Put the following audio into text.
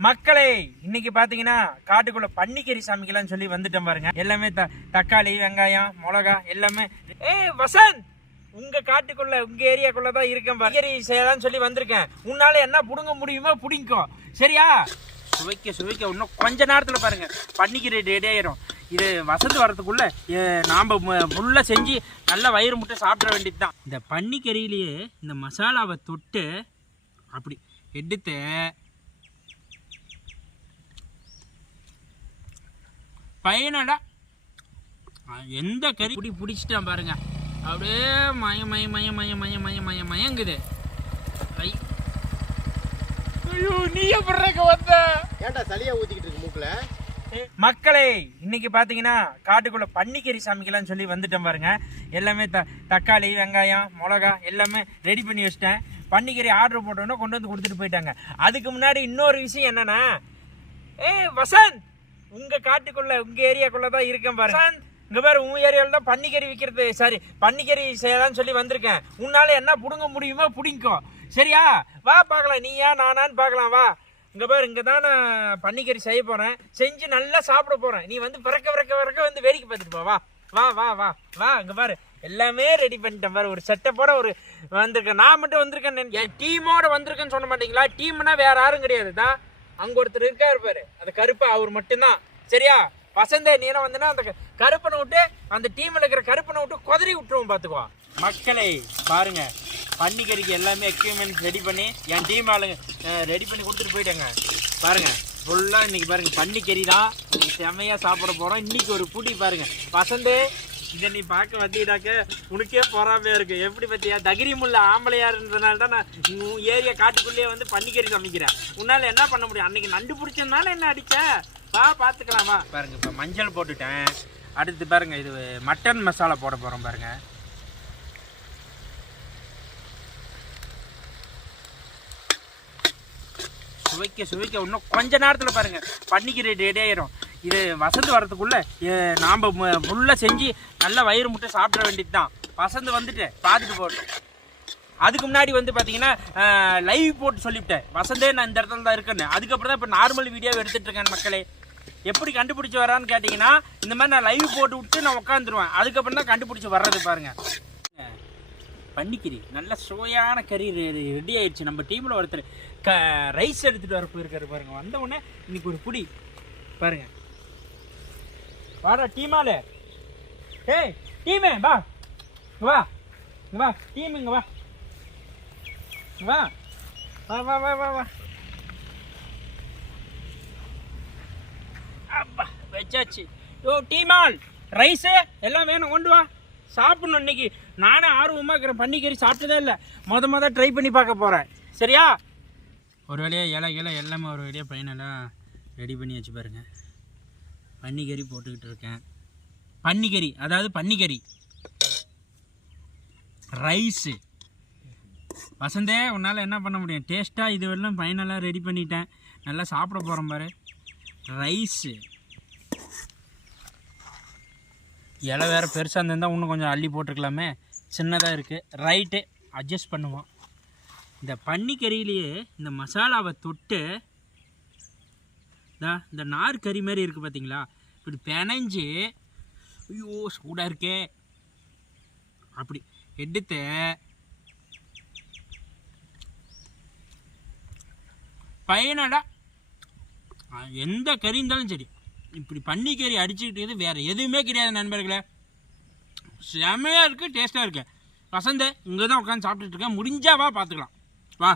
மக்களே இன்னைக்கு பாத்தீங்கன்னா காட்டுக்குள்ள பன்னிக்கறி சமைக்கலாம்னு சொல்லி வந்துட்டேன் பாருங்க. எல்லாமே த தக்காளி வெங்காயம் மிளகா எல்லாமே. ஏய் வசந்த்! உங்க காட்டுக்குள்ள உங்க ஏரியாக்குள்ள தான் இருக்கேன் பன்னிக்கறி செய்யலாம்னு சொல்லி வந்திருக்கேன். உன்னால என்ன புடுங்க முடியுமோ புடிங்கோ. சரியா? சுவைக்க சுவைக்க இன்னும் கொஞ்ச நேரத்தில் பாருங்க. பன்னிக்கறி ரெடி ஆயிரும். இது வசந்து வரதுக்குள்ள எ, நாம ஃபுல்லாக செஞ்சு நல்லா வயிறு முட்டை சாப்பிட வேண்டியது தான் இந்த பன்னிக்கறியிலேயே இந்த மசாலாவை தொட்டு அப்படி எடுத்து பையனடா. எந்த கறி பிடி பிடிச்சிட்டான் பாருங்க. அப்படியே மய மய மய மய மய மய மய மயங்குது. ஐ. ஐயோ நீ எப்படி வந்த? ஏன்டா சளியா ஊத்திக்கிட்டு இருக்கு மூக்குல? மக்களே இன்னைக்கு பாத்தீங்கன்னா காட்டுக்குள்ள பன்னிக்கறி சமைக்கலாம்னு சொல்லி வந்துட்டேன் பாருங்க. எல்லாமே த தக்காளி வெங்காயம் மிளகா எல்லாமே ரெடி பண்ணி வச்சிட்டேன். பன்னிக்கறி ஆர்டர் போட்டோன்னா கொண்டு வந்து கொடுத்துட்டு போயிட்டாங்க. அதுக்கு முன்னாடி இன்னொரு விஷயம் என்னன்னா ஏய் வசந்த்! உங்க காட்டுக்குள்ள உங்க ஏரியாக்குள்ள தான் இருக்கேன் பாருங்க வசந்த், இங்க பாரு உன் ஏரியால தான் பன்னிக்கறி விற்கிறது சரி பன்னிக்கறி செய்யலாம்னு சொல்லி வந்திருக்கேன். உன்னால என்ன புடுங்க முடியுமோ புடிங்கோ. சரியா? வா பார்க்கலாம். நீயா நானான்னு பார்க்கலாம். வா. இங்க பாரு இங்க தான் நான் பன்னிக்கறி செய்ய போறேன். செஞ்சு நல்லா சாப்பிட போறேன். நீ வந்து பிறக்க பிறக்க பிறக்க வந்து வேடிக்கை பார்த்துட்டு போ. வா. வா வா வா. வா இங்க பாரு. எல்லாமே ரெடி பண்ணிட்டேன் பாரு. ஒரு செட்டப்போட ஒரு வந்திருக்கேன். நான் மட்டும் வந்திருக்கேன் என் டீமோட வந்திருக்கேன்னு சொல்ல மாட்டீங்களா? டீம்னா வேற யாரும் கிடையாது. தான் அங்க ஒருத்தர் இருக்காரு பாரு. அந்த கருப்பை அவர் மட்டும்தான். சரியா? வசந்த நீரம் வந்துன்னா அந்த க- கருப்பனை விட்டு அந்த டீம்ல இருக்கிற கருப்பனை விட்டு குதறி விட்டுருவோம் பாத்துக்கோ. மக்களை பாருங்க. பன்னிக்கறிக்கு எல்லாமே எக்யூப்மெண்ட் ரெடி பண்ணி என் டீம் ஆளுங்க ரெடி பண்ணி கொடுத்துட்டு போயிட்டாங்க. பாருங்க. ஃபுல்லாக இன்னைக்கு பாருங்க. பன்னிக்கறி தான் செமையாக சாப்பிட போகிறோம் இன்னைக்கு ஒரு புடி பாருங்க. வசந்து இதை நீ பார்க்க வந்தீடாக்க உனக்கே பொறாமையாக இருக்கு. எப்படி பத்தியா தகிரி முள்ள ஆம்பளையா இருந்ததுனால தான் நான் உன் ஏரியா காட்டுக்குள்ளேயே வந்து பன்னிக்கறி சமைக்கிறேன். உன்னால் என்ன பண்ண முடியும்? அன்னைக்கு நண்டு பிடிச்சதுனால என்ன அடிச்ச? வா பார்த்துக்கலாம் வா. பாருங்க இப்போ மஞ்சள் போட்டுட்டேன். அடுத்து பாருங்க இது மட்டன் மசாலா போட போகிறோம் பாருங்க. சுவைக்க சுவைக்க இன்னும் கொஞ்ச நேரத்தில் பாருங்க. பன்னிக்கறி ரெடி ஆயிரும். இது வசந்து வரதுக்குள்ளே நாம் நாம ஃபுல்லாக செஞ்சு நல்லா வயிறு முட்டை சாப்பிட வேண்டியது தான் வசந்து வந்துட்டு பார்த்துட்டு போட்டோம் அதுக்கு முன்னாடி வந்து பார்த்தீங்கன்னா லைவ் போட்டு சொல்லிவிட்டேன். வசந்தே நான் இந்த இடத்துல தான் இருக்கேன்னு. அதுக்கப்புறம் தான் இப்போ நார்மல் வீடியோ எடுத்துட்டு இருக்கேன் மக்களே. எப்படி கண்டுபிடிச்சி வரான்னு கேட்டிங்கன்னா இந்த மாதிரி நான் லைவ் போட்டு விட்டு நான் உட்காந்துருவேன் அதுக்கப்புறம் தான் கண்டுபிடிச்சி வர்றது பாருங்கள் பன்னிக்கறி நல்ல சுவையான கறி ரெடி ஆயிடுச்சு. நம்ம டீமில் ஒருத்தர் க ரைஸ் எடுத்துகிட்டு வர போயிருக்காரு பாருங்கள் வந்த உடனே இன்னைக்கு ஒரு புடி. பாருங்கள் வாடா டீமாலே ஏய் டீமே வா. வா. வா டீம் இங்க வா. வா. வா வா வா வா வா. அப்பா வச்சாச்சு. யோ டீமால் ரைஸு எல்லாம் வேணும். கொண்டு வா. சாப்பிடணும் இன்னைக்கு. நானே ஆர்வமாக இருக்கிறேன். பன்னிக்கறி சாப்பிட்டதே இல்லை. மொத மொதல் ட்ரை பண்ணி பார்க்க போகிறேன் சரியா? ஒரு வழியாக இலை இலை எல்லாமே ஒரு வழியாக பையனெல்லாம் ரெடி பண்ணி வச்சு பாருங்கள் பன்னிக்கறி போட்டுக்கிட்டு இருக்கேன். பன்னிக்கறி அதாவது பன்னிக்கறி ரைஸு. வசந்தே உன்னால் என்ன பண்ண முடியும்? டேஸ்ட்டாக இது வரலாம் ஃபைனலாக ரெடி பண்ணிட்டேன். நல்லா சாப்பிட போகிறோம் பாரு. ரைஸு. இலை வேறு பெருசாக இருந்திருந்தால் இன்னும் கொஞ்சம் அள்ளி போட்டிருக்கலாமே. சின்னதாக இருக்குது ரைட்டு அட்ஜஸ்ட் பண்ணுவோம். இந்த பன்னிக்கறியிலேயே இந்த மசாலாவை தொட்டு இதா இந்த நார் கறி மாதிரி இருக்குது பார்த்தீங்களா இப்படி பிணைஞ்சு ஐயோ சூடாக இருக்கே. அப்படி எடுத்து பையனடா எந்த கறி இருந்தாலும் சரி இப்படி பன்னிக்கறி அடிச்சுக்கிட்டது வேறு எதுவுமே கிடையாது நண்பர்களே. செமையாக இருக்குது டேஸ்ட்டாக இருக்குது வசந்த இங்கே தான் உட்காந்து சாப்பிட்டுட்டு இருக்கேன். முடிஞ்சாவா பார்த்துக்கலாம் வா.